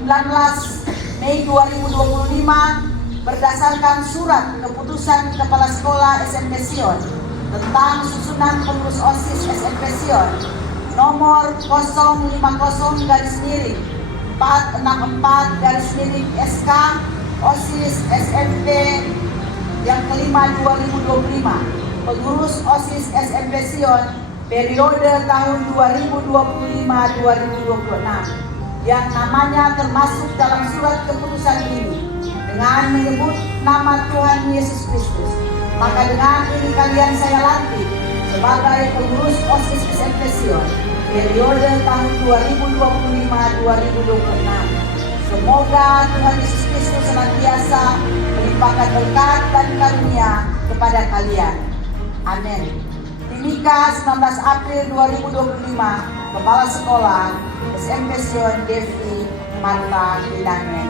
19 Mei 2025 berdasarkan surat keputusan Kepala Sekolah SMP Sion tentang susunan pengurus OSIS SMP Sion nomor 050-464-SK OSIS SMP yang kelima 2025. Pengurus OSIS SMP Sion periode tahun 2025-2026 yang namanya termasuk dalam surat keputusan ini dengan menyebut nama Tuhan Yesus Kristus. Maka dengan ini kalian saya lantik sebagai pengurus OSIS SMP Sion periode tahun 2025-2026. Semoga Tuhan Yesus Kristus senantiasa melimpahkan berkat dan karunia kepada kalian. Amin. Timika 19 April 2025, Kepala Sekolah SMP Sion Devi Marta Kidanen.